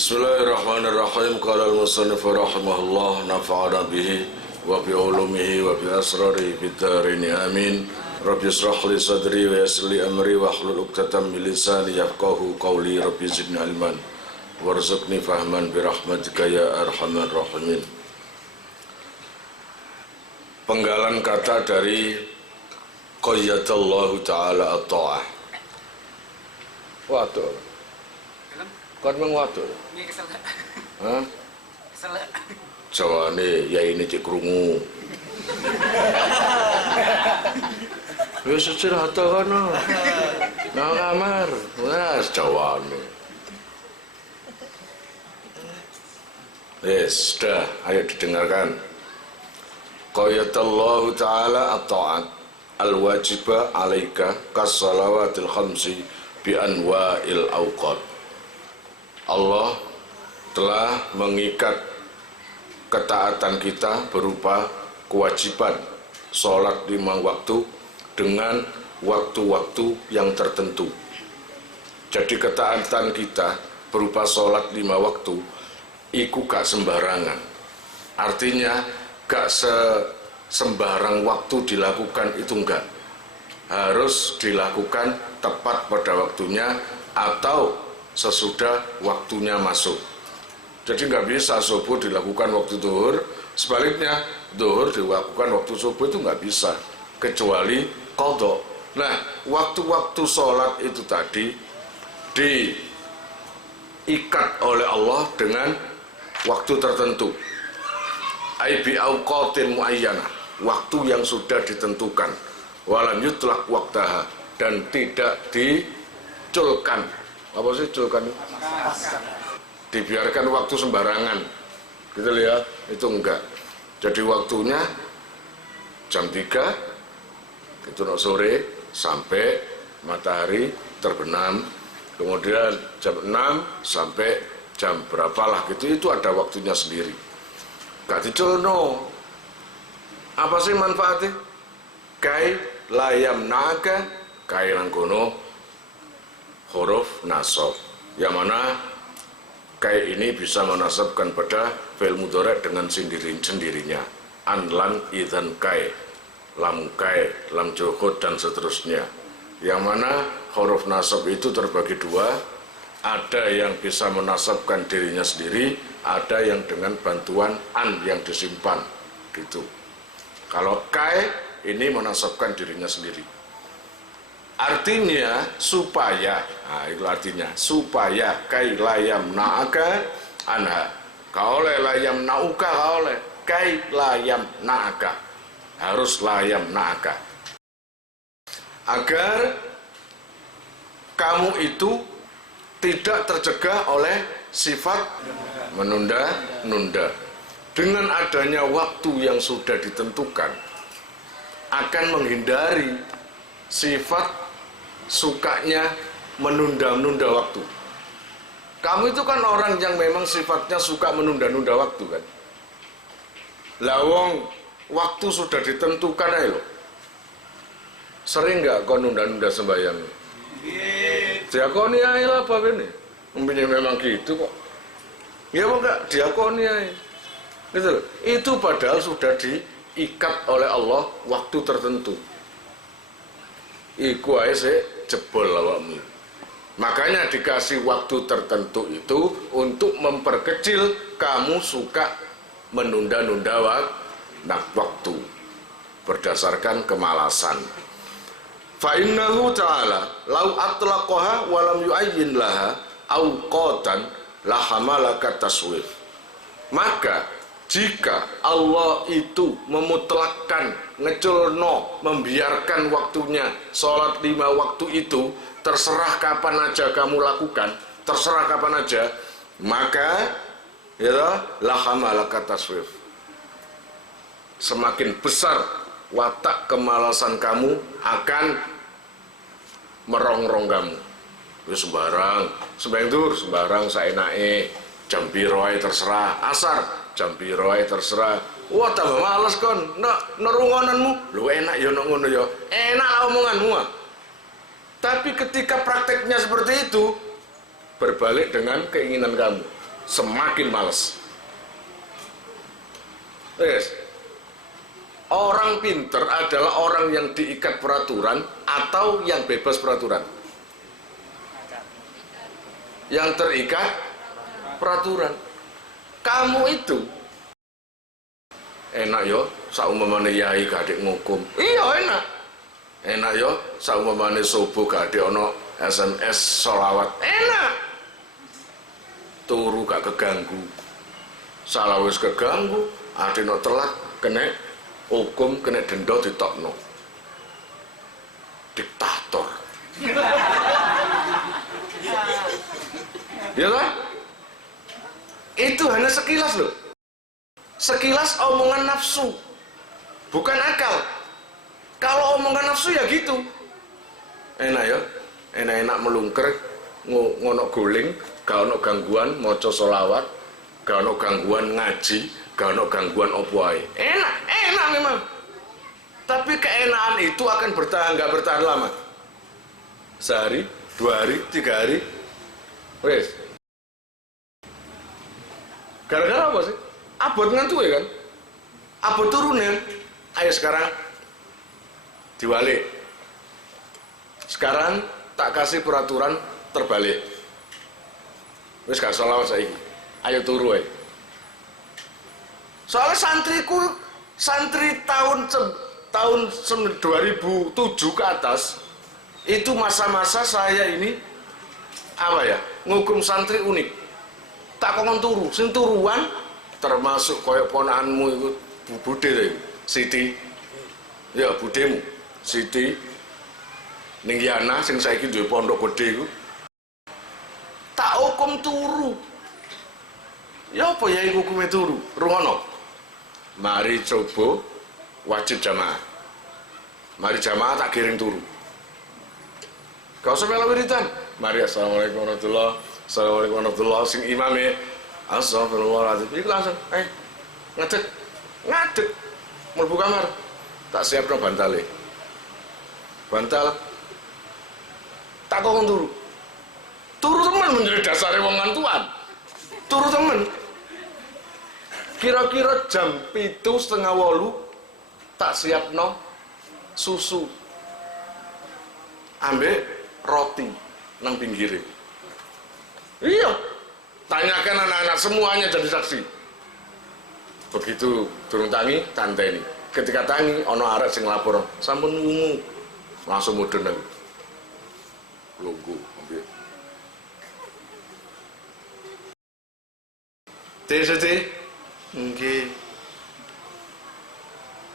Bismillahirrahmanirrahim. Qala al-musannif rahimahullah nafa'ana bihi wa bi ulumihi wa bi asrarihi fid dharain amin. Rabbi ishrah li sadri wa yassir li amri wa hlul 'uqdatam min lisani yafqahu qawli. Rabbi zidni ilman warzuqni fahman bi rahmatika ya arhamar rahimin. Penggalan kata dari qayyadallahu ta'ala at-ta'ah. Waduh. Kan mengwaduh. Ini kesel. Hah? Kesel. Jawane ya ini cek krungu. Wis istirahat kono. Nang kamar. Wes jawane. Wes, sudah, ayo didengarkan. Qayyadallahu ta'ala at-ta'at al-wajiba 'alaika kas-salawatil khamsi bi anwa'il awqat. Allah telah mengikat ketaatan kita berupa kewajiban sholat 5 waktu dengan waktu-waktu yang tertentu. Jadi ketaatan kita berupa sholat 5 waktu iku gak sembarangan. Artinya gak sembarang waktu dilakukan, itu enggak. Harus dilakukan tepat pada waktunya atau sesudah waktunya masuk. Jadi nggak bisa subuh dilakukan waktu zuhur, sebaliknya zuhur dilakukan waktu subuh, itu nggak bisa, kecuali qadha. Nah, waktu-waktu sholat itu tadi diikat oleh Allah dengan waktu tertentu. Ai bi auqatin muayyanah, waktu yang sudah ditentukan. Walam yutlaq waqtaha, dan tidak diculkan. Apa sih culkan? Dibiarkan waktu sembarangan. Gitu lihat, itu enggak. Jadi waktunya jam 3 itu sore sampai matahari terbenam. Kemudian jam 6 sampai jam berapalah gitu, itu ada waktunya sendiri. Gak diculno. Apa sih manfaatnya? Kai layam naga, kai langkono huruf nasab, yang mana kai ini bisa menasabkan pada fi'il mudhari' dengan sendirinya. An, lan, idzan, kai, lam kai, lam juhud, dan seterusnya. Yang mana huruf nasab itu terbagi dua, ada yang bisa menasabkan dirinya sendiri, ada yang dengan bantuan an yang disimpan gitu. Kalau kai ini menasabkan dirinya sendiri. Artinya supaya, nah itu artinya supaya kai layam na'aka anha, kaoleh layam na'uka, kaoleh kai layam na'aka, harus layam na'aka, agar kamu itu tidak tercegah oleh sifat menunda-nunda. Dengan adanya waktu yang sudah ditentukan akan menghindari sifat sukanya menunda-nunda waktu. Kamu itu kan orang yang memang sifatnya suka menunda-nunda waktu kan. Lawong waktu sudah ditentukan aja loh. Sering nggak kau nunda-nunda sembahyang? Diakoni aja lah apa ini? Memang gitu kok. Ya apa enggak? Diakoni aja. Gitu. Itu padahal sudah diikat oleh Allah waktu tertentu. Iku ae jebol awakmu. Makanya dikasih waktu tertentu itu untuk memperkecil kamu suka menunda-nunda waktu berdasarkan kemalasan. Fa innahu ta'ala lau atlaqaha wa lam yu'ayyin laha awqatan la hamalaka taswif. Maka jika Allah itu memutlakkan, ngeculno, membiarkan waktunya, sholat 5 waktu itu, terserah kapan aja kamu lakukan, terserah kapan aja, maka ya lahamalaka taswif. Semakin besar watak kemalasan kamu akan merongrong kamu. Ya sembarang, sembarang dur, sembarang saenake, jam piro ae terserah, asar jam piro ae terserah. Wah tambah males kon, nerungonanmu lu enak ya ngono ya, enak omonganmu. Tapi ketika prakteknya seperti itu, berbalik dengan keinginan kamu. semakin males. Yes. Orang pinter adalah orang yang diikat peraturan atau yang bebas peraturan. Yang terikat peraturan. Kamu itu enak yo, saumpamane yai gak adik ngukum. Iya enak. Enak yo, saumpamane subuh gak adik ono SMS sholawat. Enak. Turu gak keganggu. Salah wis keganggu, adik no telat kena hukum, kena denda ditokno. Diktator. Ya kan? Itu hanya sekilas loh. Sekilas omongan nafsu, bukan akal. Kalau omongan nafsu ya gitu. Enak ya, enak-enak melungker, ngono guling, gak ono gangguan, maca sholawat, gak ono gangguan ngaji, gak ono gangguan opo ae. Enak, enak memang. Tapi keenakan itu akan bertahan, gak bertahan lama. Sehari, 2 hari, 3 hari, wes. Gara-gara apa sih? Abot ngantuk ya kan? Abot turunnya. Ayo sekarang diwalik. Sekarang tak kasih peraturan terbalik. Wes gak sholawat saiki. Ayo turu ae. Soalnya santriku, santri tahun 2007 ke atas, itu masa-masa saya ini apa ya, ngukum santri unik. Tak kongkon turu, sing turuan termasuk koyok ponakanmu itu Bude deh, Siti, ya budemu, Siti, ning Yana, sing saiki duwe pondok gede iku, tak hukum turu. Ya apa ya hukumnya turu? Rungono. Mari coba wajib jamaah. Mari jamaah tak kiring turu. Kau usah melu wiridan. Mari assalamualaikum warahmatullahi wabarakatuh. Assalamualaikum warahmatullahi wabarakatuh. Sing imam ya. Astagfirullahaladzim. Iku langsung, ngadeg. Ngadeg. Mlebu kamar. Tak siapno bantale. Bantal. Tak kongkon turu. Turu temen menjadi dasare wong ngantuan. Turu temen. Kira-kira jam 7:30 tak siapno susu. Ambek roti nang pinggire. Iya, tanyakan anak-anak semuanya jadi saksi. Begitu turun tangi, tanteni. Ketika tangi, ono arek sing lapor, sampun wungu, langsung mudun aku. Lunggu, ambil. TCT, nggih.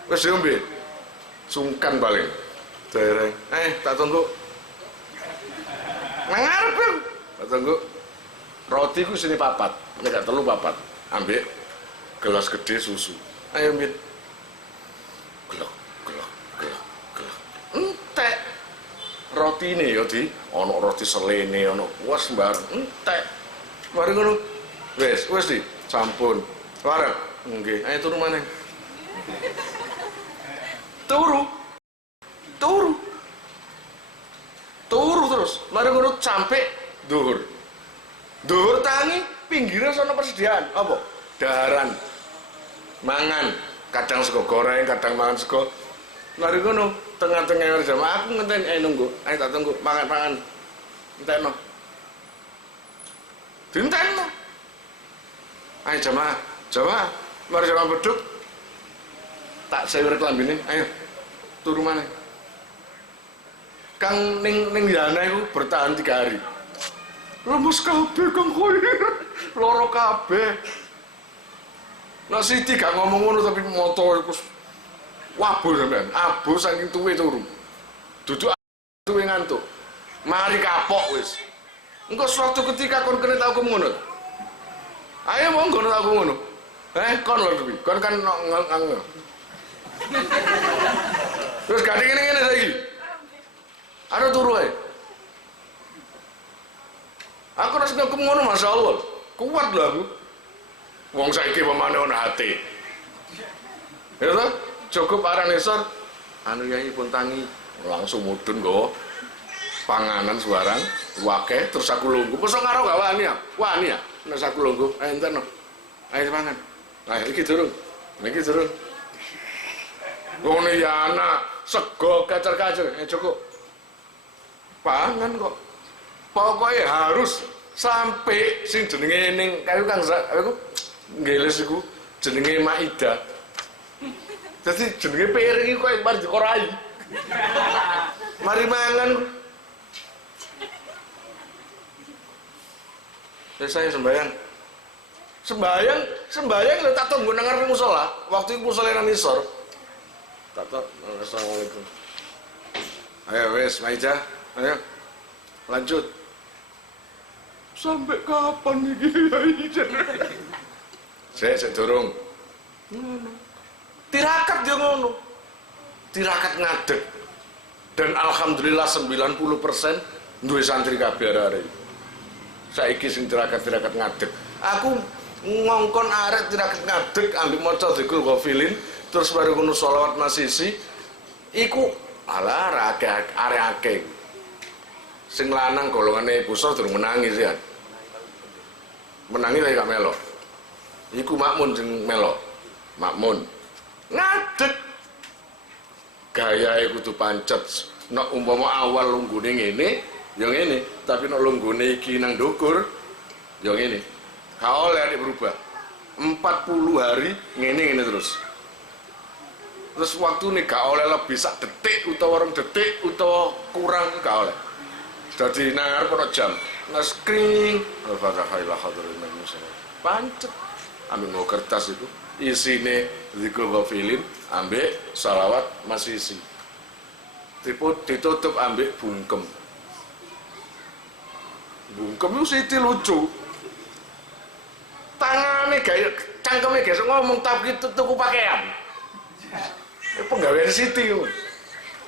Wes ambil, sungkan paling. Dereng, tak tunggu. Nang ngarep, tak tunggu. Roti ku sini papat, nek telu papat. Ambek gelas gede susu. Ayo ambil. Gelok, gelok, gelok, gelok. Entek. Roti ini ya di, ono roti selene, ono wes mbar, entek. Mari ngono. Wes di, sampun. Warep. Nggih, ayo turu maneh. Turu. Turu terus. Mari ngono sampai dhuwur. Dhuwur tangi, pinggirnya sono persediaan. Apa? Daharan. Mangan. Kadang sego goreng, kadang mangan sego. Mari ngono, tengah-tengah jamaah aku ngenteni nunggu. Ayo tak tunggu, mangan-mangan. Entekno. Dintenno. Ayo jamaah, mari jamaah beduk. Tak sewer klambine, ayo. Turu maneh. Kang ning Yana iku bertahan 3 hari. Lemes kabeh Kang Khoir, loro kabeh. Nah Siti gak ngomong ngono tapi moto iku wabuh sampean, abuh saking tuwe turu. Duduk tuwe ngantuk. Mari kapok wis. Engko suatu ketika kon kene tau ngono. Ayo monggo tau ngono. Kon lho kuwi, kon kan terus gak ngene-ngene saiki. Ada turu ae. Aku rasa ngaku ngono Masya Allah, kuat lah aku. Wong saiki pemane ono hati. Ya toh, cukup arang esor, anu yai pun tangi, langsung mudun go. panganan sembarang wakeh terus aku lungguh mosok karo gak wani ya nek aku lungguh enten no ayo mangan nah iki durung ngono ya anak sego kacer-kacer cukup pangan kok pokoknya harus sampai sing jenenge ning aku ngeles iku jenenge Maida. Dadi jenenge piring iku koyo mari dikorai. Mari mangan. Saya sembayang lho tak tunggu nang ngarep musala. Waktu iku musala nang isor. Tak assalamualaikum. Ayo wes Maida, ayo lanjut. Sampai kapan iki saya dorong tirakat dia ngono tirakat ngadeg dan alhamdulillah 90% duwe santri kabeh arek saiki sing tirakat ngadeg aku ngongkon arek tirakat ngadeg ambek maca dzikir ghafilin terus baru ngono sholawat masisi iku ala arek sing lanang golongane busur durung menangis ya menangi lagi gak melo iku makmun sing melo makmun ngadeg gaya kudu pancet nek umpama awal lunggune ngene ya ngene tapi nek lunggune iki nang ndukur ya ngene gak oleh berubah 40 hari ngene terus waktu ini gak oleh lebih sak detik utawa 2 detik utawa kurang gak oleh jadi nang arep jam nge-screen al-fatihah ila hadratin muslim pancet ambil mau kertas itu isine dzikir ghafilin ambek salawat masisi ditutup ambek bungkem itu siti lucu tangane gaya cangkeme gesek ngomong tapi tuku pakaian penggawean siti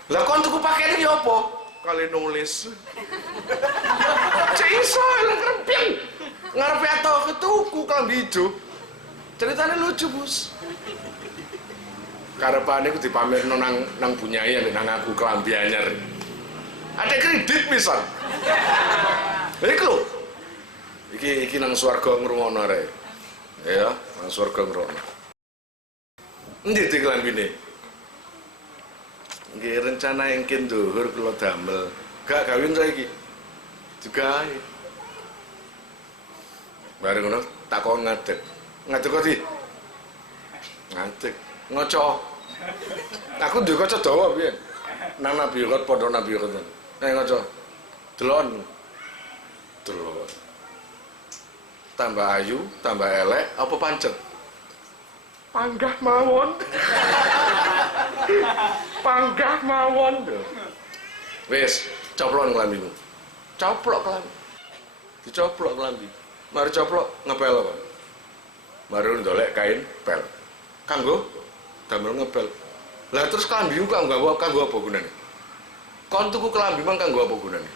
lah kon tuku pakaian iki apa kali nulis cek iso elang kremping ngarepe atok ketuku klambi ijo ceritanya lucu bos karepane ku dipamerno nang bunyai nang aku klambi anyar ada kredit misal iku lho iki nang swarga ngrungokno arek ya nang swarga ngrungokno endi iki klambine nggih rencana engken dhuwur kula damel gak kawin saiki juga bareng ngono takon ngadeg kok di ngadeg ngoco aku duwe kaca dawa piye nang nabi kok padha nabi kok ngoco delon tambah ayu tambah elek apa pancet panggah mawon wis coplok klambimu coplok klambi dicoplok klambi mari coplok ngepel apa mari ndolek kain pel kanggo damel ngepel lah terus klambimu kanggo apa gunane kon tuku klambi mang kanggo apa gunane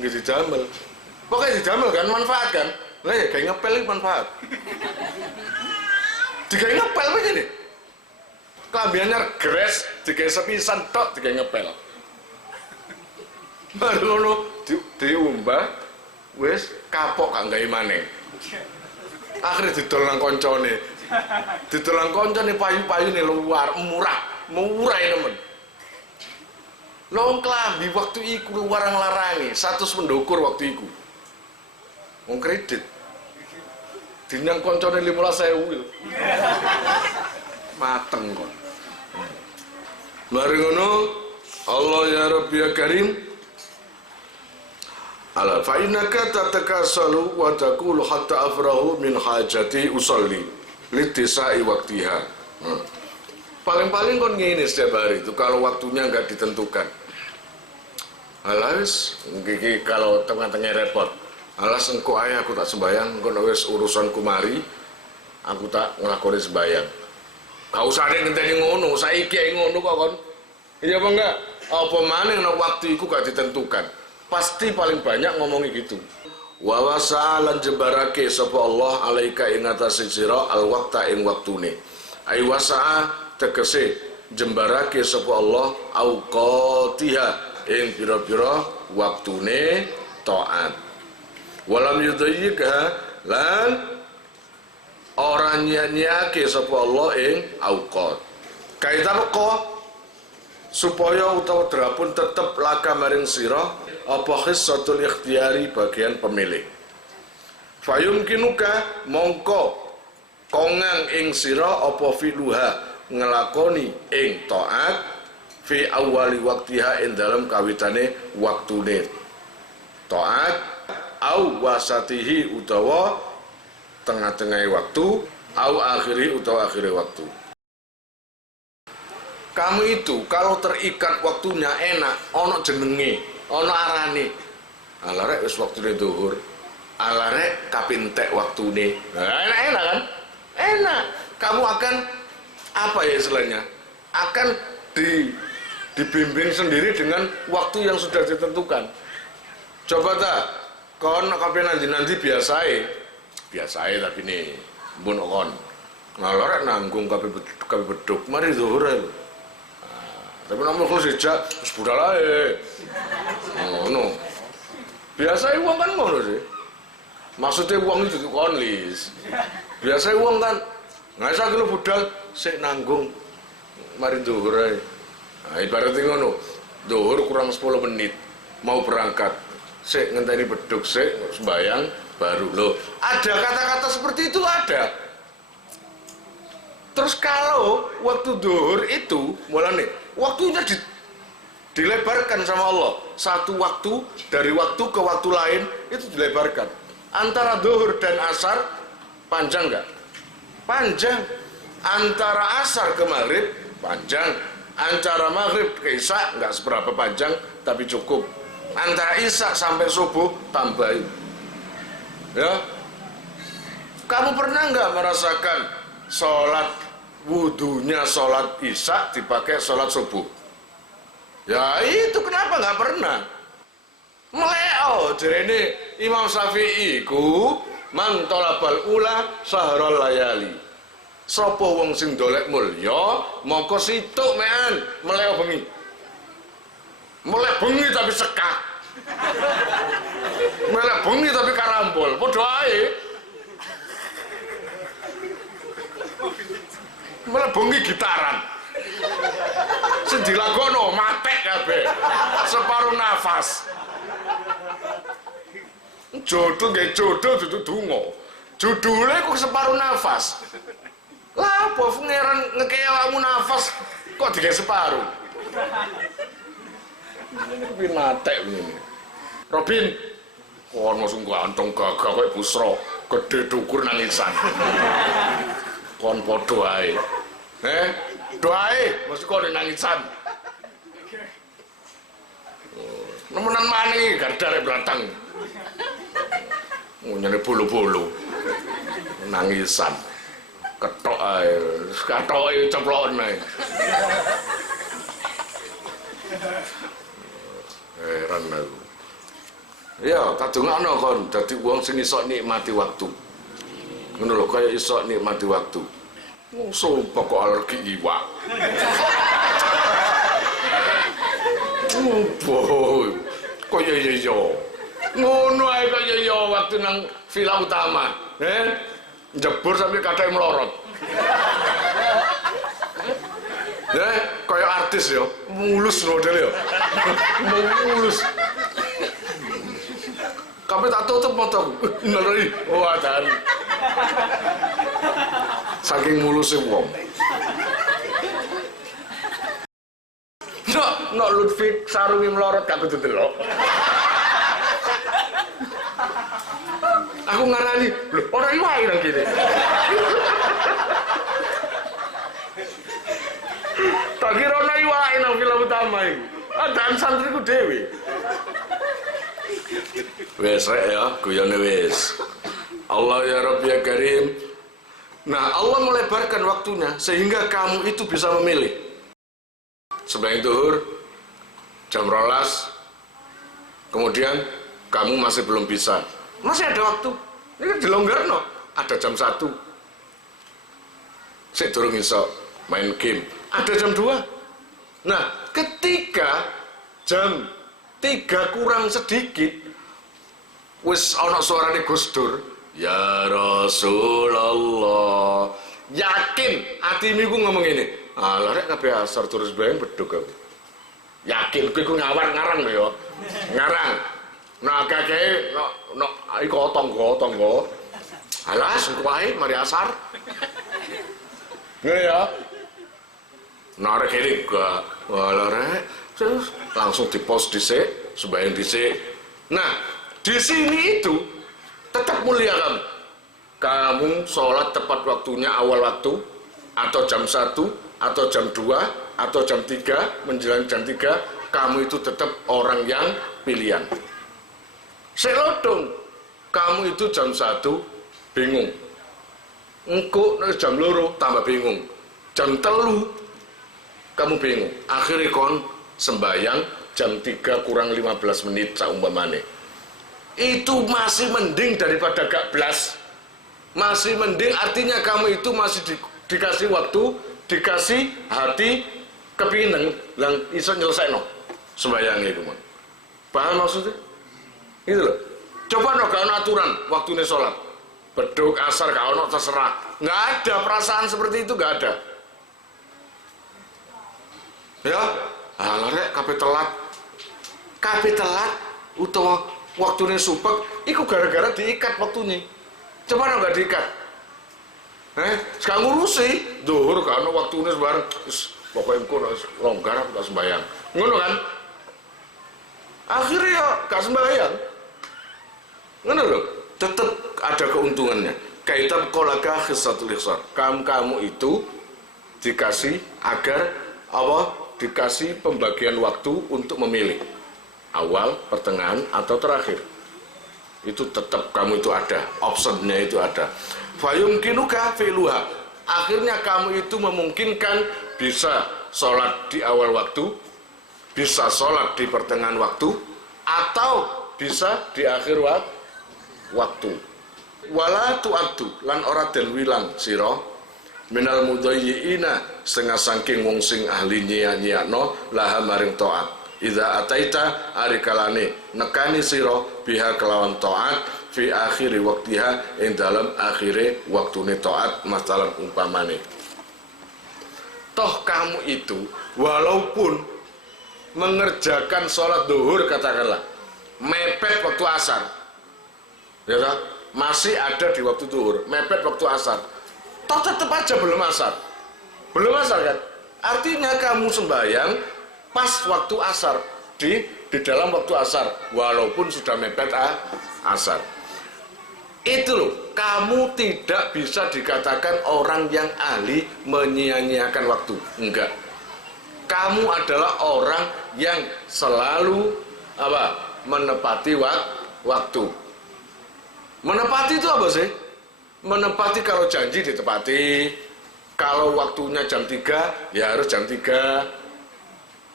nggih didamel pokoknya didamel kan manfaat kan lah ya kayak ngepel iki manfaat digawe ngepel apa jadi klambi anyar gres digawe sepisan tok digawe ngepel baru ngono diumbah wis kapok gak gawe maneh akhirnya didol nang koncone payu-payune luar murah nemen lho klambi waktu iku warang larangi 100 mendukur waktu iku wong kredit dinyang koncone 15.000 mateng kon mari ngono Allah ya Rabbi ya Karim ala fa innaka tatakasalu wa taqulu hatta afrahu min hajati usolli litisai waktiha paling-paling kon ngene setiap hari itu kalau waktunya enggak ditentukan alas gigi kalau tengah-tengah repot alas engko ae aku tak sembayang engko wis urusanku mari aku tak nglakoni sembayang gak usah ada ngenteni ngono saiki ngono kok kon iya apa enggak apa maneh nek waktu iku gak ditentukan pasti paling banyak ngomongi gitu wa wasalan jebarake sapa Allah alaika ing atase sira al waqta ing waktune ai wasaa tegese jembarake sapa Allah auqatiha ing pira-pira waktune taat. Walam yudhayyikha lan ora nyanyiake sapa Allah ing auqat. Kaita meko supaya utawa drapun tetep laka maring sira apa khissatul ikhtiyari bagian pemilih. Fayumkinuka mongko kongang ing sira apa filuha ngelakoni ing taat fi awali waktiha ing dalam kawitane waktune taat au wasatihi utawa tengah-tengah waktu au akhiri utawa akhir waktu. Kamu itu kalau terikat waktunya enak, ono jenenge, ono arane. Alarek wis waktune zuhur. Alarek kapintek waktune. Nah, enak kan? Enak. Kamu akan apa ya istilahnya? Akan dibimbing sendiri dengan waktu yang sudah ditentukan. Coba tak, kon kapan nanti biasai tapi nih mbun kon ngalorek nanggung kape beduk mari zuhur ae. Tapi namun kalau sejak budal ae. Ngono. Biasai uang kan ngono sih. Maksudnya uang itu konlis. Biasai uang kan ngasa kilo budal sik nanggung mari zuhur ae. Nah, ibaratnya ngono. Zuhur kurang 10 menit mau berangkat. Sik ngenteni beduk sik sembayang baru loh. Ada kata-kata seperti itu ada. Terus kalau waktu zuhur itu mulane waktunya dilebarkan sama Allah. Satu waktu dari waktu ke waktu lain itu dilebarkan. Antara zuhur dan asar panjang enggak? Panjang. Antara asar ke maghrib panjang. Antara maghrib ke isya enggak seberapa panjang tapi cukup. Antara isya sampai subuh tambahin. Ya, kamu pernah nggak merasakan sholat wudunya sholat isya dipakai sholat subuh? Ya itu kenapa nggak pernah? Meleo jadi ini Imam Syafi'i ku man tolabal ula sahrol layali. Sopo wong sing dolek mulya mongko situk mean meleo bengi. Melek bengi tapi sekak. Melek bengi tapi karambol, padha ae. Melek bengi gitaran. Sing dilagono matek kabeh. Separuh nafas. Jodoh nggih jodoh dudu donga. Judule kok separuh nafas. Lah apa pangeran ngekei awakmu nafas kok digawe separuh. Ini pinatek ini. Robin, kon mosok ganteng gagah koyo busra, gede dukur nangisan. Kon padha ae. Doae mesti kon nangisan. Nemenan mani gardare blatang. Ngunyane bulu-bulu. Nangisan. Ketok ae, katoke ceploken ae. Heran aku. Ya, kadungane kon dadi wong sing iso nikmati waktu. Ngono lho, kaya iso nikmati waktu. Sumpah kok alergi iwak. Boy, kok ya. Ngono ae kok ya waktu nang villa utama. Jebur sampai kadang melorot. Kayak artis ya, mulus model ya. Mulus. Kami tak tutup motor. Innalillahi wa ta'ala. Saking mulusnya wong. Nok Lutfi sarungi melorot gak kudu delok. Aku ngarani, lho ora iwak nang kene. Tak kira ana iwak nang villa utama iku. Adaan santriku dhewe. Wes rek ya, guyone wes. Allah ya Rabbi ya Karim. Nah, Allah melebarkan waktunya sehingga kamu itu bisa memilih. Sebelum zuhur jam 12, kemudian kamu masih belum bisa. Masih ada waktu. Ini kan dilonggarno. Ada jam 1. Sik durung iso main game. Ada jam 2. Nah, ketika jam 3 kurang sedikit wis ana suarane Gus Dur, ya Rasulullah. Yakin atimu ku ngomong ini. Lah rek kabeh asar terus bayang beduk aku. Yakin kowe ku ngarang lho ya. Ngarang. Nah kakek no iku tonggo. Alas engko wae mari asar. Nggih ya. Narek ini gak, walah rek, terus langsung dipost dhisik, sembahyang dhisik. Nah, di sini itu tetap mulia kamu. Kamu sholat tepat waktunya, awal waktu, atau jam 1, atau jam 2, atau jam 3, menjelang jam 3, kamu itu tetap orang yang pilihan. Selodong, kamu itu jam 1 bingung. Engko jam 2 tambah bingung. Jam 3 kamu bingung, akhirnya kon sembayang jam 3 kurang 15 menit saumpamane. Itu masih mending daripada gak blas. Masih mending, artinya kamu itu masih dikasih waktu, dikasih hati, kepingin yang iso nyelesaino sembayangnya itu. Paham maksudnya? Itu loh. Coba no, gak ada aturan waktunya sholat. Beduk, asar, gak ada, terserah. Nggak ada perasaan seperti itu, gak ada. Ya, rek kabeh telat utawa waktune supek iku gara-gara diikat waktunya. Coba nggak diikat. Sekarang ngurusi zuhur kan waktune sebarang pokoknya engko longgar tak sembayang. Ngono kan? Akhirnya ya gak sembayang. Ngono lho, tetap ada keuntungannya. Kaitan qolaka khisatul ikhsar. Kamu itu dikasih agar apa? Dikasih pembagian waktu untuk memilih awal, pertengahan, atau terakhir. Itu tetap kamu itu ada, optionnya itu ada. Fayumkinuka fi'luha. Akhirnya kamu itu memungkinkan bisa sholat di awal waktu, bisa sholat di pertengahan waktu, atau bisa di akhir waktu. Wala tu'addu lan ora den wilang sira minal mudayyi'ina setengah saking wong sing ahli nyiya-nyiyakno laha maring taat. Idza ataita arikalane nekani sira biha kelawan taat fi akhiri waktiha ing dalam akhire waktune taat masalan umpamane. Toh kamu itu walaupun mengerjakan sholat duhur katakanlah mepet waktu asar, ya kan? Masih ada di waktu duhur, mepet waktu asar. Toh tetap aja belum asar kan? Artinya kamu sembahyang pas waktu asar di dalam waktu asar walaupun sudah mepet asar. Itu loh, kamu tidak bisa dikatakan orang yang ahli menyia-nyiakan waktu. Enggak. Kamu adalah orang yang selalu menepati waktu. Menepati itu apa sih? Menepati kalau janji ditepati. Kalau waktunya jam 3, ya harus jam 3.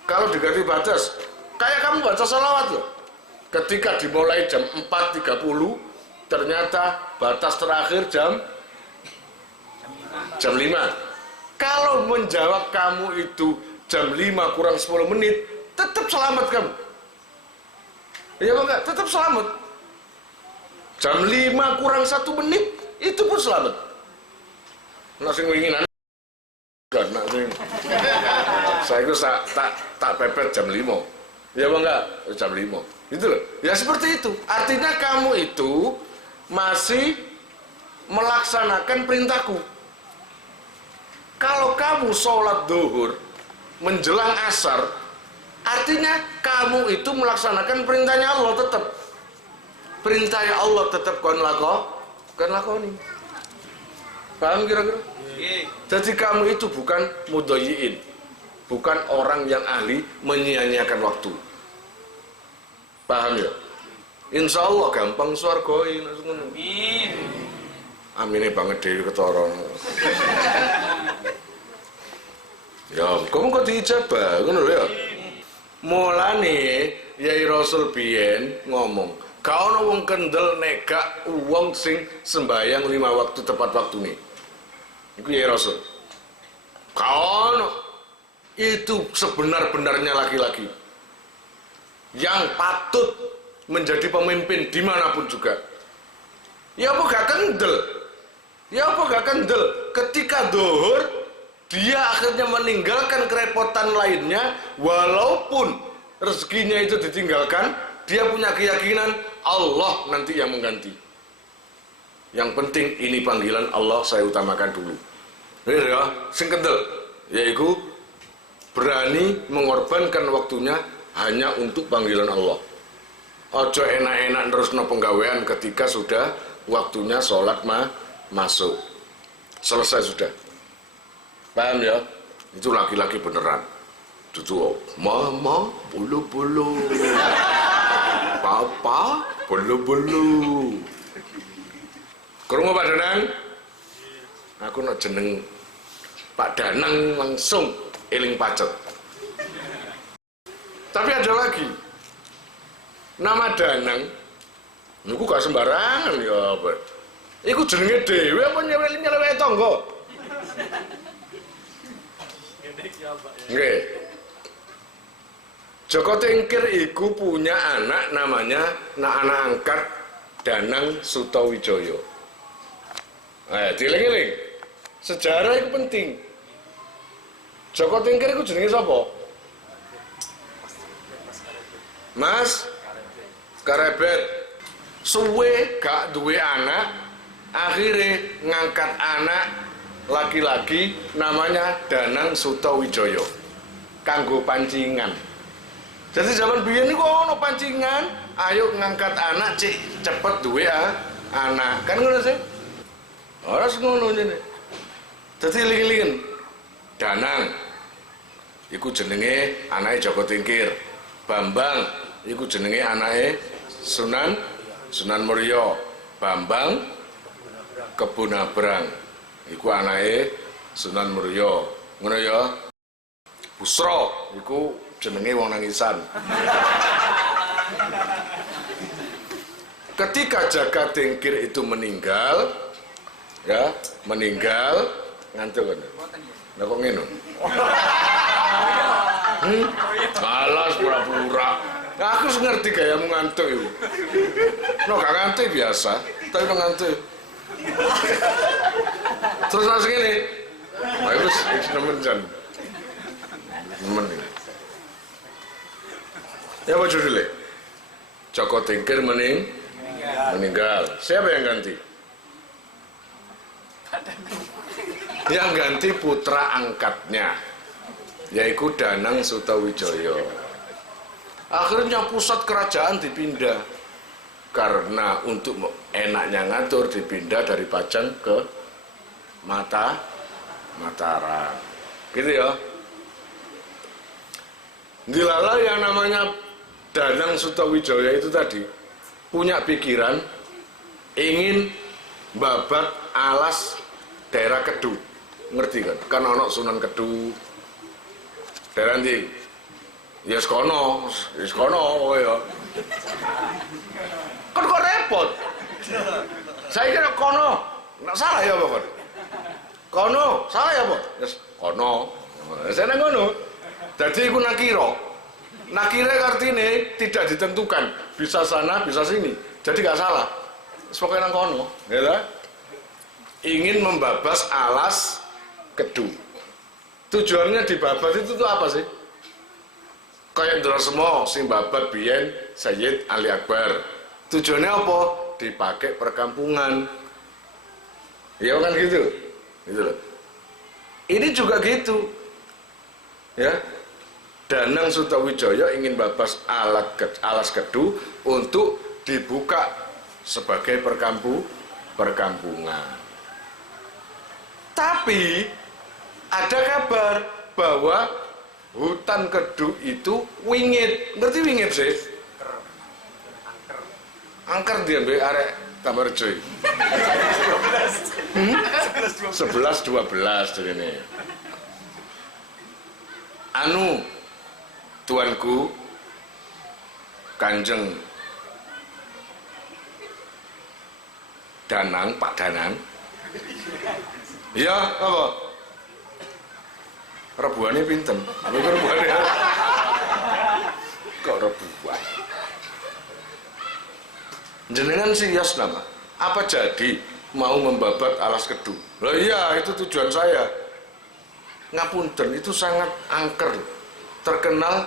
Kalau diganti batas, kayak kamu baca salawat loh. Ketika dimulai jam 4.30, ternyata batas terakhir jam 5. Kalau menjawab kamu itu jam 5 kurang 10 menit, tetap selamat kamu. Iya enggak? Tetap selamat. Jam 5 kurang 1 menit, itu pun selamat. Nasi winginan karena saya itu tak pepet jam 5. Ya enggak? Jam 5. Itu loh. Ya seperti itu. Artinya kamu itu masih melaksanakan perintahku. Kalau kamu sholat duhur menjelang asar, artinya kamu itu melaksanakan perintahnya Allah tetap. Perintahnya Allah tetap kon lakoni. Paham kira-kira? Jadi kamu itu bukan mudayyi'in, bukan orang yang ahli menyia-nyiakan waktu. Paham ya? Insya Allah gampang swargoi. Amin. Amine banget dewi ketara. Ya, kamu kok diijabah, ngono lho ya. Mulane Yai Rasul biyen ngomong, gak ono wong kendel negak wong sing sembayang 5 waktu tepat waktune. Iku Yai Rasul. Gak ono. Itu sebenar-benarnya laki-laki. yang patut menjadi pemimpin dimanapun juga. Ya apa gak kendel? Ya apa gak kendel? Ketika zuhur, dia akhirnya meninggalkan kerepotan lainnya, walaupun rezekinya itu ditinggalkan, dia punya keyakinan Allah nanti yang mengganti. Yang penting ini panggilan Allah, saya utamakan dulu. Ya, sing kendel, yaitu berani mengorbankan waktunya hanya untuk panggilan Allah. Ojo enak-enak terus no penggawean ketika sudah waktunya sholat masuk. Selesai sudah. Paham ya? Itu laki-laki beneran. Itu mama bulu-bulu. Papa bulu-bulu. Krungu Pak Danang? Aku nak jeneng Pak Danang langsung eling pacet. Tapi ada lagi. Nama Danang niku gak sembarangan ya, Pak. Iku jenenge dhewe apa nyelewek tangga? Nggih. Joko Tingkir iku punya anak namanya anak angkat Danang Sutawijaya. Dieling-eling. Sejarah itu penting. Joko Tingkir iku jenenge sapa? Mas Karebet. Suwe gak duwe anak, akhirnya ngangkat anak laki-laki namanya Danang Sutawijaya kanggo pancingan. Jadi zaman biyen niku ono pancingan, ayo ngangkat anak cek cepet duwe anak. Kan ngono sih? Ora ngono jene. Dadi ling-lingen. Danang iku jenenge anake Joko Tingkir. Bambang iku jenenge anake Sunan Muria. Bambang Kebunabrang iku anake Sunan Muria. Ngono ya. Busra iku jenenge wong nangisan. Ketika Jaka Tingkir itu meninggal, ya, ngantuk kan. Lah kok ngene? Alas pura-pura. Nah, aku ngerti gayamu ngantuk itu. No gak ngantuk biasa, tapi no ngantuk. Terus langsung ini. Ayo wis nemen jan. Nemen. Ya apa judulnya? Joko Tingkir meninggal. Siapa yang ganti? Yang ganti putra angkatnya, yaitu Danang Sutawijaya. Akhirnya pusat kerajaan dipindah karena untuk enaknya ngatur dipindah dari Pajang ke Mataram. Gitu ya. Dilala yang namanya Danang Sutawijaya itu tadi punya pikiran ingin babat alas daerah Kedu. Ngerti kan? Kan ono Sunan Kedu. Daerah ndi? Ya sekono ya. Kan kok repot. Saya kira kono. Nggak salah ya, Pak. Kono, salah ya, Pak? Yes, kono. Saya ngono. Jadi iku nakira. Nakira artinya tidak ditentukan. Bisa sana, bisa sini. Jadi nggak salah. Pokoknya nang kono, ya. Ingin membabas alas Kedu. Tujuannya dibabat itu tuh apa sih? Kayak Ndrasema sing babat biyen Sayyid Ali Akbar. Tujuannya apa? Dipakai perkampungan. Ya kan gitu. Gitu loh. Ini juga gitu. Ya. Danang Sutawijaya ingin babas alas Kedu untuk dibuka sebagai perkampungan. Tapi ada kabar bahwa hutan Kedu itu wingit. Ngerti wingit sih? Angker dia mbek arek Tamarjo. 11-12 ini. Anu tuanku Kanjeng Danang, Pak Danang. Ya, apa? Rebuane pinten? Rebuane. Kok rebuan? Jenengan siyos nama. Apa jadi mau membabat alas kedu? Lah iya, itu tujuan saya. Ngapunten, itu sangat angker. Terkenal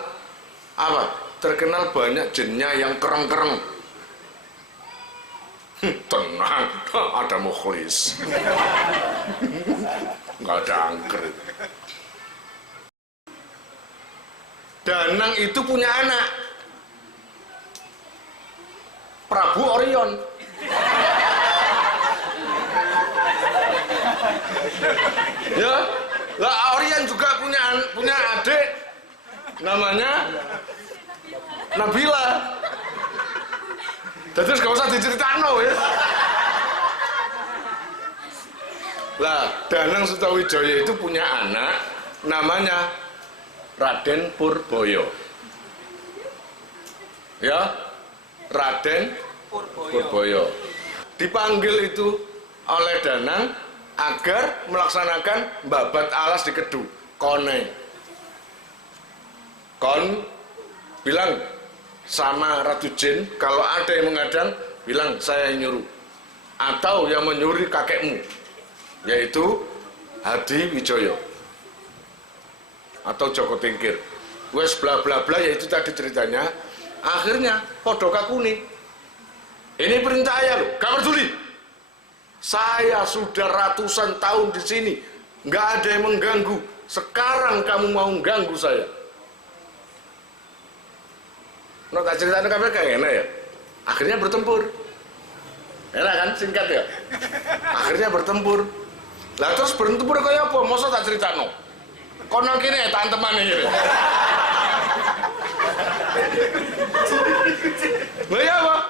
apa? Terkenal banyak jinnya yang kereng-kereng. Tenang, ada mukhlis. Nggak ada angker. Danang itu punya anak, Prabu Orion. Ya, lah Orion juga punya adik, namanya Nabila. Terus gak usah diceritain ya. Lah, Danang Sutawijaya itu punya anak, namanya Raden Purboyo. Ya, Raden Purboyo. Dipanggil itu oleh Danang agar melaksanakan babat alas di kedu. Kon bilang sama Ratu Jin, kalau ada yang mengadang, bilang saya yang nyuruh. Atau yang menyuruh kakekmu, yaitu Hadi Wijoyo atau Joko Tingkir. Wes bla bla bla, yaitu tadi ceritanya. Akhirnya podo kakuni. Ini perintah saya loh, gak peduli. Saya sudah ratusan tahun di sini, nggak ada yang mengganggu. Sekarang kamu mau mengganggu saya? Nah, tak ceritakan kabar kayak enak ya. Akhirnya bertempur. Enak kan, singkat ya. Akhirnya bertempur. Lah terus bertempur kayak apa? Masa tak cerita no? Konon kini tak temani gitu. Lah ya apa?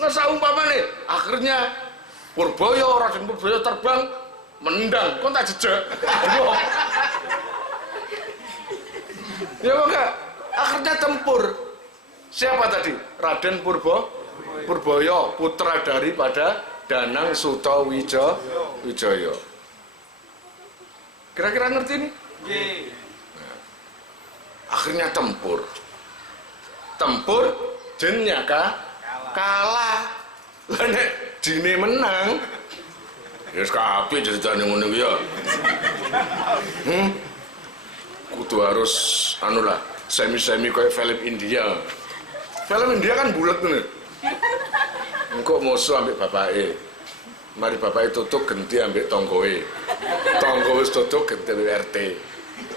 Nah saumpama nih, akhirnya Purboyo, Raden Purboyo terbang menendang. Kok tak jejak? Ya enggak? Akhirnya tempur. Siapa tadi? Raden Purboyo, putra daripada Danang Sutawijaya. Kira-kira ngerti nih? Nah, akhirnya tempur, jinnya kalah. Lah nek jine menang, ya kabeh ceritane ngono iki ya. Kudu harus semi-semi kayak film India. Film India kan bulat nih. Engkau musuh ambil bapake. Mari bapake tutup genti ambil tonggoe. Tonggo wis tutup genti ambil RT.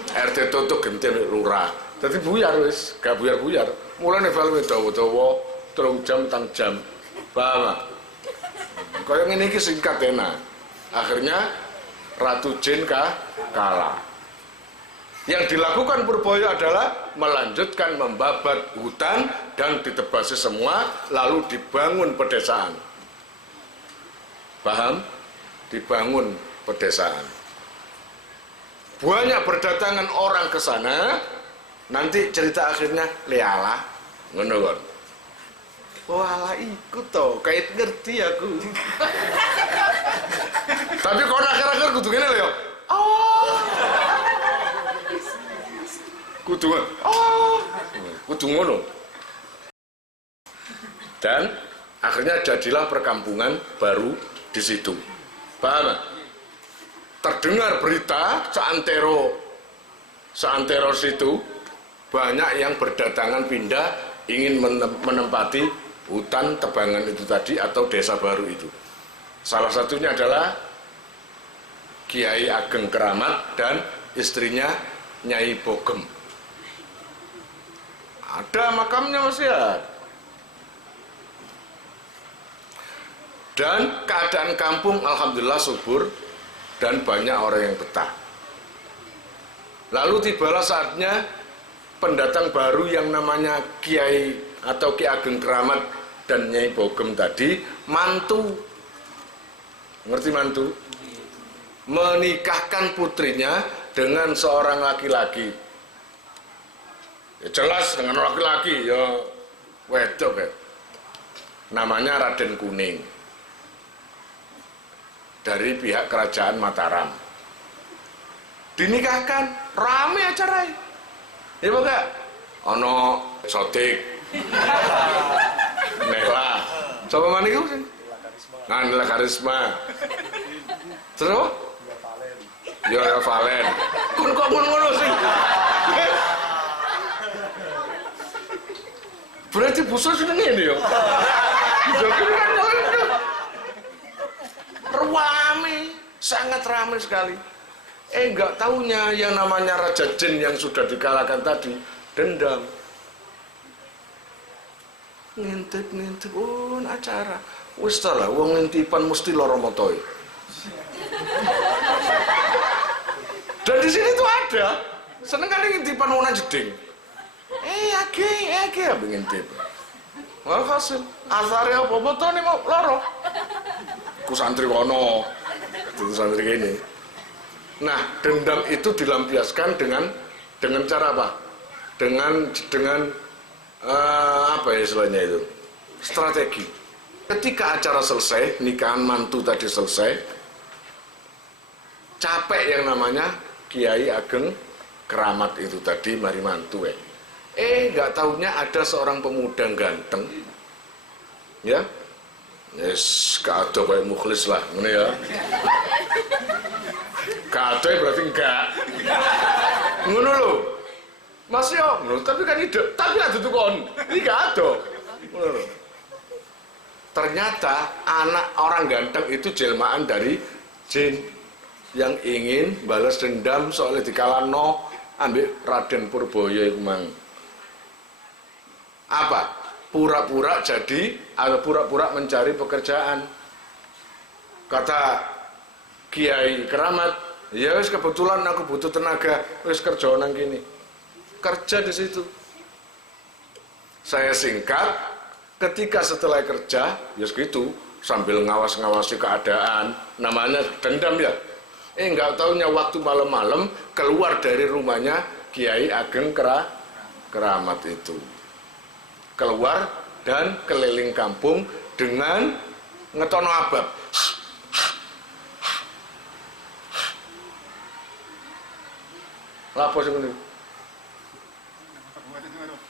RT tutup genti ambil lurah. Dadi buyar wis, gak buyar-buyar. Mulane film dawa-dawa 3 jam tang jam. Paham? Kaya ngene iki singkat enak. Akhirnya Ratu Jin kalah. Yang dilakukan Purboyo adalah melanjutkan membabat hutan dan ditebasi semua, lalu dibangun pedesaan. Paham? Dibangun pedesaan. Banyak berdatangan orang ke sana, nanti cerita akhirnya lealah, ngono kan. Wala ikut toh, kait ngerti aku. Tapi kok akhir-akhir kudu ngene lho ya. Kudu ngono. Dan akhirnya jadilah perkampungan baru di situ. Paham? Terdengar berita seantero situ banyak yang berdatangan pindah ingin menempati hutan tebangan itu tadi atau desa baru itu. Salah satunya adalah Kiai Ageng Keramat dan istrinya Nyai Bogem. Ada makamnya masih ada. Dan keadaan kampung alhamdulillah subur dan banyak orang yang betah. Lalu tibalah saatnya pendatang baru yang namanya Kiai atau Ki Ageng Keramat dan Nyai Bogem tadi, mantu. Ngerti mantu? Menikahkan putrinya dengan seorang laki-laki. Ya jelas dengan laki-laki ya wedok ya. Namanya Raden Kuning. Dari pihak kerajaan Mataram. Dinikahkan, rame acara. Ya enggak? Ono Sotik, Nela, Sapa maniku sing? Nila Karisma. Terus? Ya Valen. Kon kok ngono sih? Berarti busa sudah ngene ya. Joki kan ramai, sangat ramai sekali. Enggak taunya yang namanya Raja Jin yang sudah dikalahkan tadi dendam. Ngintip pun acara. Wis ta lah wong ngintipan mesti lara motoe. Dan di sini tuh ada seneng kali ngintipan wong nang jeding. Ake abeng ngintip. Walhasil asare apa motone mau lara. Ku santri kono. Itu santri gini. Nah, dendam itu dilampiaskan dengan cara apa? Dengan apa ya istilahnya itu? Strategi. Ketika acara selesai, nikahan mantu tadi selesai, capek yang namanya Kiai Ageng Keramat itu tadi mari mantu nggak taunya ada seorang pemuda ganteng, ya, kado kayak mukhlis lah, ini ya. Kado berarti enggak, ngono lo, Mas yo, tapi kan ide, tapi ada tuh kon, ini kado, ngono. Ternyata anak orang ganteng itu jelmaan dari jin yang ingin balas dendam soalnya dikalahno ambil Raden Purbaya iku mang. Apa? Pura-pura jadi atau pura-pura mencari pekerjaan. Kata Kiai Keramat, ya wis kebetulan aku butuh tenaga, wis kerja nang kene. Kerja di situ. Saya singkat, ketika setelah kerja, ya segitu, sambil ngawas-ngawasi keadaan, namanya dendam ya. Enggak taunya waktu malam-malam keluar dari rumahnya Kiai Ageng Keramat itu. Keluar dan keliling kampung dengan ngetono abab. Lapo sing ngene?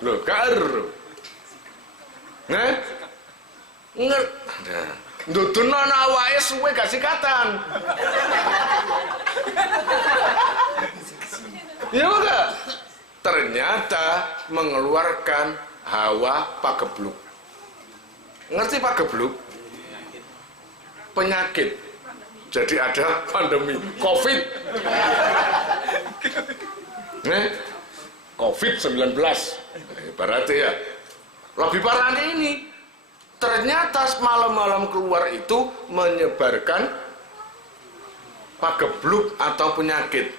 Lho, karo. Ndudun ana awake suwe gak sikatan. Ya enggak? Ternyata mengeluarkan hawa pagebluk. Ngerti pagebluk? Penyakit. Jadi ada pandemi COVID. COVID-19. Berarti ya. Lebih parahnya ini. Ternyata malam-malam keluar itu menyebarkan pagebluk atau penyakit.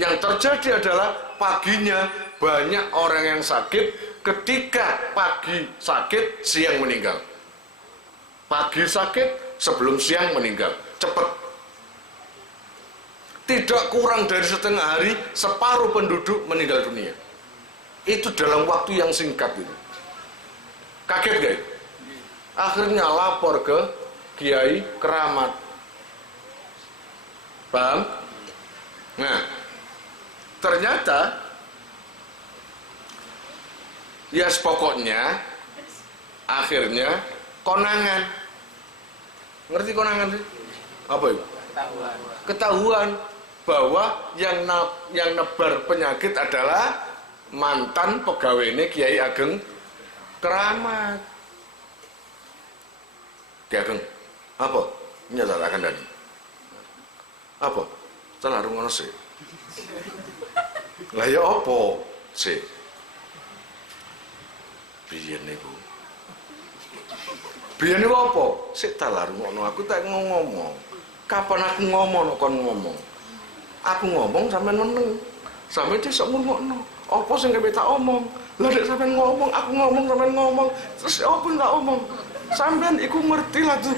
Yang terjadi adalah paginya banyak orang yang sakit, ketika pagi sakit, siang meninggal. Pagi sakit, sebelum siang meninggal. Cepat. Tidak kurang dari setengah hari, separuh penduduk meninggal dunia. Itu dalam waktu yang singkat itu. Kaget gak? Akhirnya lapor ke Kiai Keramat. Paham? Nah, ternyata ya pokoknya akhirnya konangan. Ngerti konangan sih? Apa itu? Ketahuan bahwa yang nebar penyakit adalah mantan pegawainya Kiai Ageng Keramat. Kiai Ageng, apa? Nyatakan tadi. Apa? Telah rungono sih. Lah ya apa sih? Biyen niku. Biyen niku apa? Sik telah rungono, aku tak ngomong. Kapan aku ngomong kon ngomong? Aku ngomong sampean meneng. Sampe iso ngomongno. Apa sing kowe tak omong? Lah nek sampean ngomong, aku ngomong sampean ngomong. Terus apa tak omong? Sampean iku ngerti lah tuh.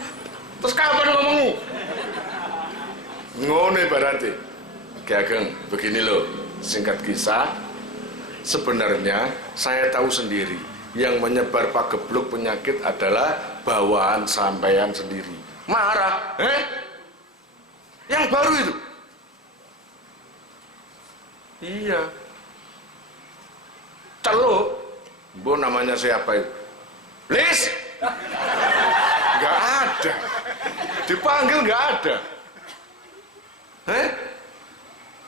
Terus kapan ngomongmu? Ngono berarti. Ki Ageng, begini loh, singkat kisah, sebenarnya saya tahu sendiri yang menyebar pagebluk penyakit adalah bawaan sampean sendiri. Marah, yang baru itu. Iya. Celuk, bu namanya siapa itu? Lis, Nggak ada. Dipanggil nggak ada.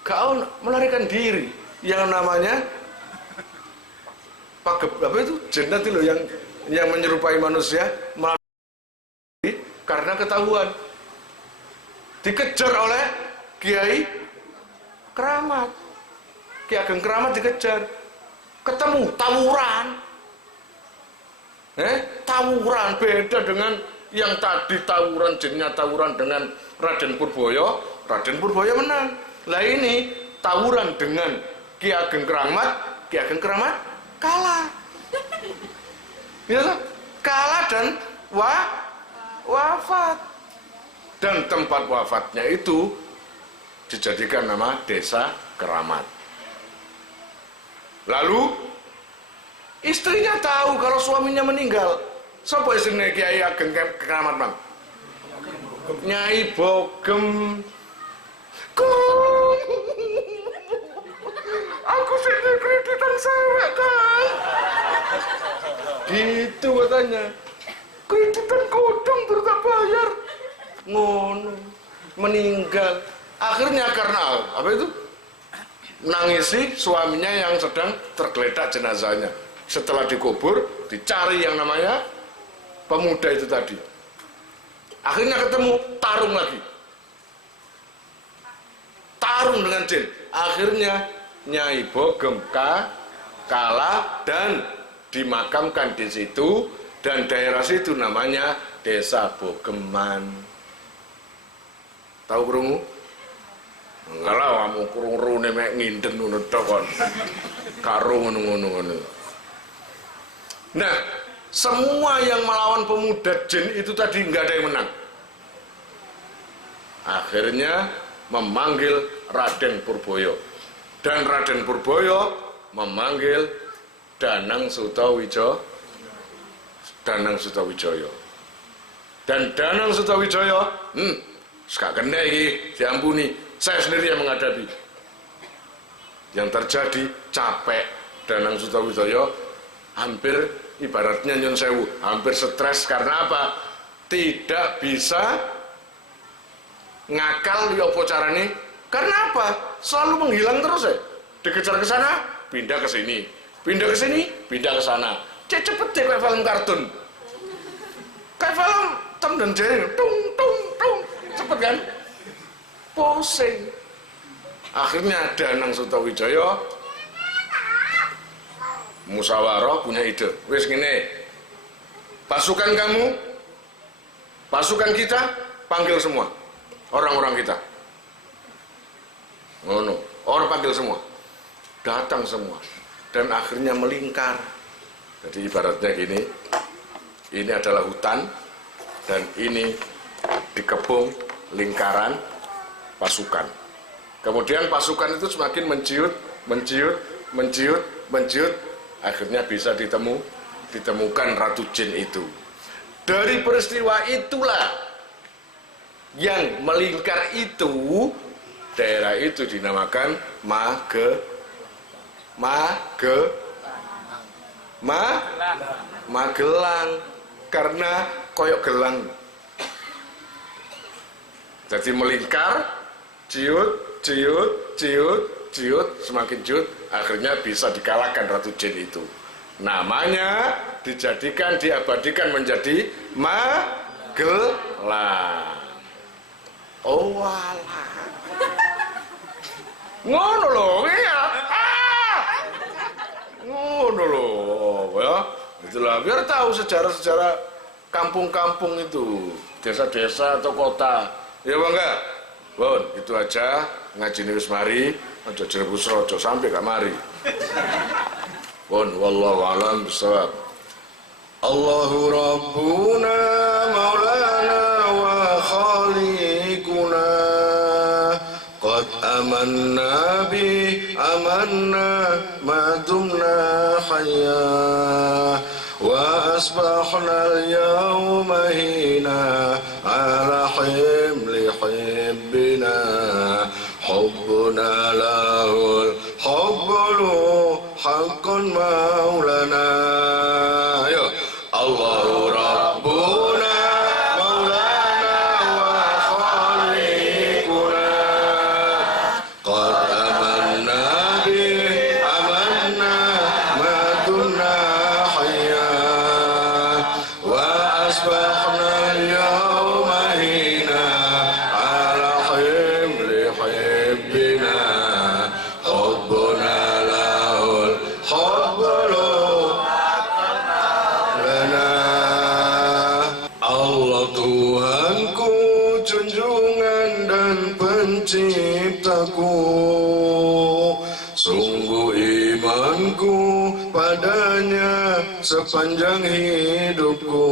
Kau melarikan diri. Yang namanya apa itu? Jannah itu loh yang menyerupai manusia karena ketahuan. Dikejar oleh Kiai Keramat. Ki Ageng Keramat dikejar. Ketemu tawuran. Tawuran beda dengan yang tadi tawuran jinnya tawuran dengan Raden Purboyo. Raden Purboyo menang. Lah ini tawuran dengan Ki Ageng Keramat. Ki Ageng Keramat kalah. Ya, kalah dan wafat. Dan tempat wafatnya itu dijadikan nama Desa Keramat. Lalu istrinya tahu kalau suaminya meninggal. Siapa istrinya Kiai Ageng Keramat, Bang? Nyai Bogem. Aku sedih kreditan sewek, Kang. Gitu katanya. Kreditan kodong baru tak bayar. Ngono. Meninggal. Akhirnya karena apa itu? Nangisi suaminya yang sedang tergeletak jenazahnya. Setelah dikubur, dicari yang namanya pemuda itu tadi. Akhirnya ketemu, tarung lagi. Tarung dengan jin. Akhirnya Nyai Bogem kalah dan dimakamkan di situ, dan daerah situ namanya Desa Bogeman. Tahu krungu? Enggak lah, kamu krungu-krune mek nginden ngono tok kon. Karo ngono-ngono. Nah, semua yang melawan pemuda jin itu tadi enggak ada yang menang. Akhirnya memanggil Raden Purboyo. Dan Raden Purboyo memanggil Danang Sutawijaya. Dan Danang Sutawijaya, gak kena iki, diampuni. Saya sendiri yang menghadapi. Yang terjadi capek. Danang Sutawijaya hampir ibaratnya nyun sewu, hampir stres karena apa? Tidak bisa ngakal ya apa carane? Karena apa? Selalu menghilang terus ya. Dikejar ke sana, pindah ke sini. Pindah ke sini, pindah ke sana. Cepet deh kayak film kartun. Kayak film Tom dan Jerry, tung tung tung. Cepet kan? Pusing. Akhirnya Danang Sutawijaya musyawarah punya ide. Wes ngene. Pasukan kamu, pasukan kita, panggil semua. Orang-orang kita. Ngono, orang panggil semua. Datang semua. Dan akhirnya melingkar. Jadi ibaratnya gini, ini adalah hutan dan ini dikepung lingkaran pasukan. Kemudian pasukan itu semakin menciut, akhirnya bisa ditemukan Ratu Jin itu. Dari peristiwa itulah yang melingkar itu, daerah itu dinamakan Magelang, karena koyok gelang. Jadi melingkar, ciut, semakin ciut, akhirnya bisa dikalahkan Ratu Jin itu. Namanya diabadikan menjadi Magelang. Oh walah. Ngono loh, iya. Ngono loh, ya. Itulah biar tahu sejarah-sejarah kampung-kampung itu, desa-desa atau kota. Ya bangga. Bon, itu aja ngaji wis mari, aja jerebus rojo sampai gak mari. Bon, wallahu a'lam bishawab. Allahu Rabbuna Maulana wa Khaliquna qad amanna ma dumna hayya wa asbahna al-yawma hina ala himli hibbina hubbuna lahul hubbulu haqqun maulana. Allahu Rabb penciptaku. Sungguh imanku padanya sepanjang hidupku.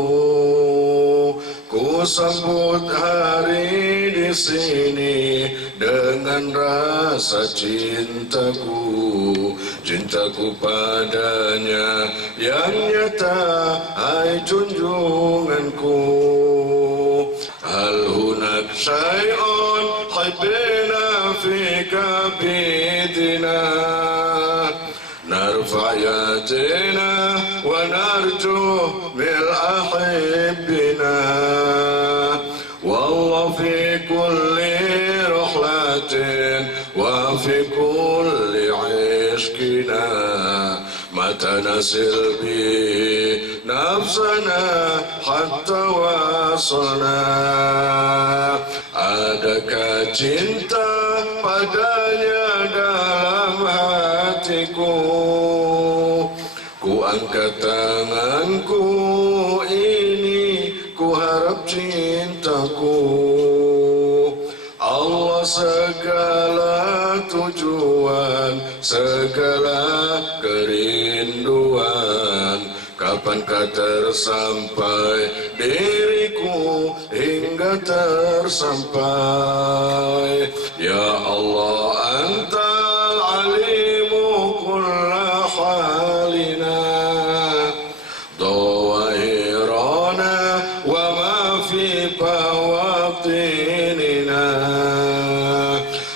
Ku sambut hari di sini dengan rasa cintaku, cintaku padanya yang nyata, hai junjunganku. Hal hunak syai'un hibbina fika bidina, narfa yadina wa narju mil ahibbina. Wallah fi kulli ruhlatin wa fi kulli ishkina, mata nasil bi nafsana hatta wasalna. Adakah cinta padanya dalam hatiku? Ku angkat tanganku ini, ku harap cintaku. Allah segala tujuan, segala kerinduan. Kapankah tersampai diriku hingga tersampai? Ya Allah, Antal alimu kulla halina, dawahirana wa ma fi bawatinina.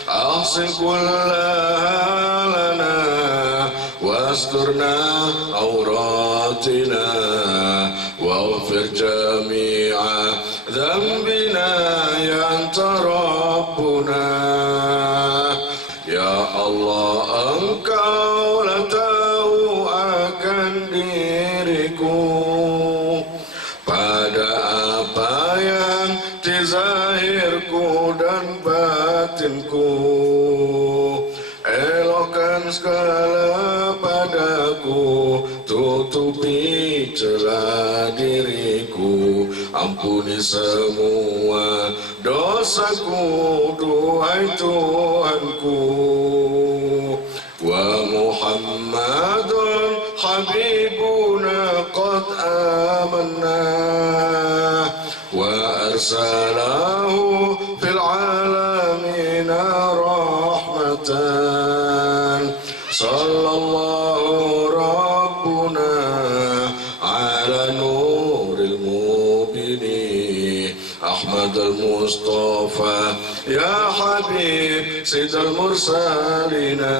Ahsin kullaha lana wasturna auratina, waghfir jami'a dhanbina ya anta rabbuna. Ya Allah, Engkau lah tahu akan diriku, pada apa yang di zahirku dan batinku. Elokkan segala padaku, tutupi celah diriku. Ampuni semua dosaku, duhai Tuhanku. Wa Muhammadun habibuna qad amanna, wa arsalahu fil alamina rahmatan. Sallallahu rabbuna ala nuril mubini Ahmad al-Mustafa ya Habib Sayyidul Mursalina.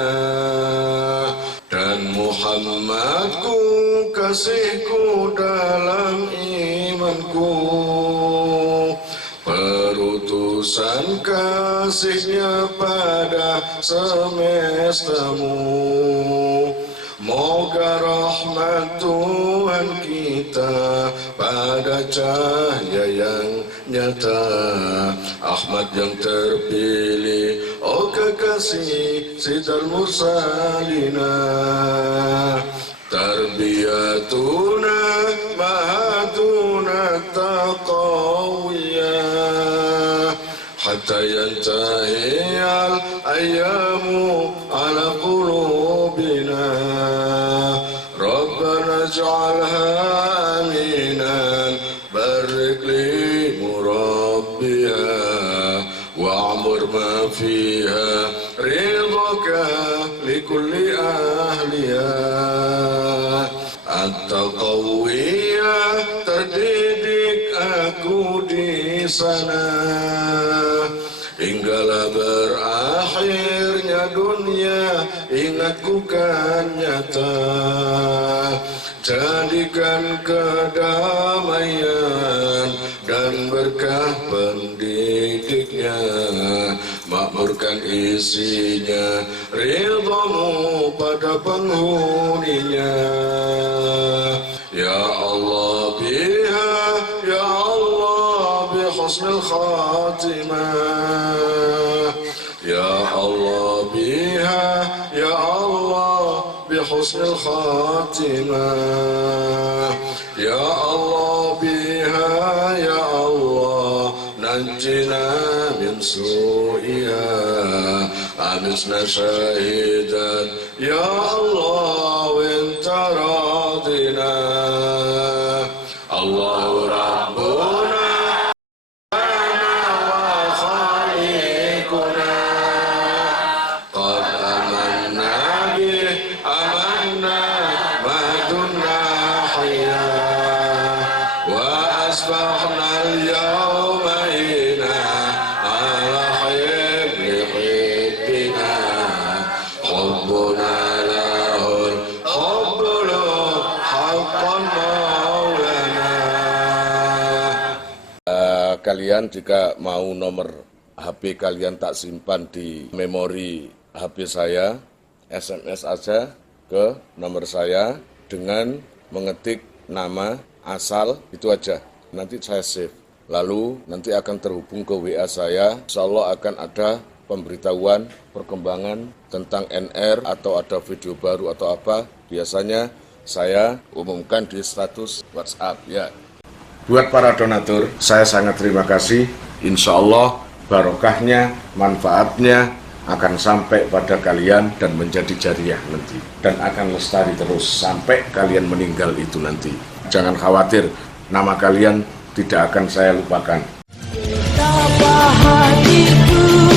Dan Muhammadku kasihku dalam imanku, perutusan kasihnya pada semestamu. Moga rahmat Tuhan kita pada cahaya yang nyata, Ahmad yang terpilih, oh kekasih Sayyidul Mursalina. Tarbiyatuna mahaduna taqawiyah, hatta yantahi al-ayyamu ala qulubina. Rabbana ij'alha aminan, barik li murabbiha, wa'mur ma fiha ridhaka likulli ahliha. At-taqawiyah, terdidik aku di sana, hinggalah berakhirnya dunia, ingatku kan nyata. Jadikan kedamaian dan berkah pendidiknya, makmurkan isinya, ridhamu pada penghuninya. Ya Allah biha, ya Allah bi husnul khatimah. Ya Allah biha, ya Allah bi husnul khatimah. Ya Allah biha, ya Allah najji أنفسنا من سوءها أنسنا شهيدا يا الله وانت راضنا الله ربنا وخالقنا قد آمنا به آمنا ما دمنا حيا وأصبحنا اليوم هنا على حب حبنا حبنا له الحب له حقا مولانا. Kalian jika mau nomor HP kalian tak simpan di memori HP saya, SMS aja ke nomor saya dengan mengetik nama, asal, itu aja. Nanti saya save. Lalu nanti akan terhubung ke WA saya. Insya Allah akan ada pemberitahuan, perkembangan tentang NR atau ada video baru atau apa. Biasanya saya umumkan di status WhatsApp ya. Buat para donatur, saya sangat terima kasih. Insya Allah barokahnya, manfaatnya akan sampai pada kalian dan menjadi jariah nanti. Dan akan lestari terus sampai kalian meninggal itu nanti. Jangan khawatir, nama kalian tidak akan saya lupakan. Betapa hatiku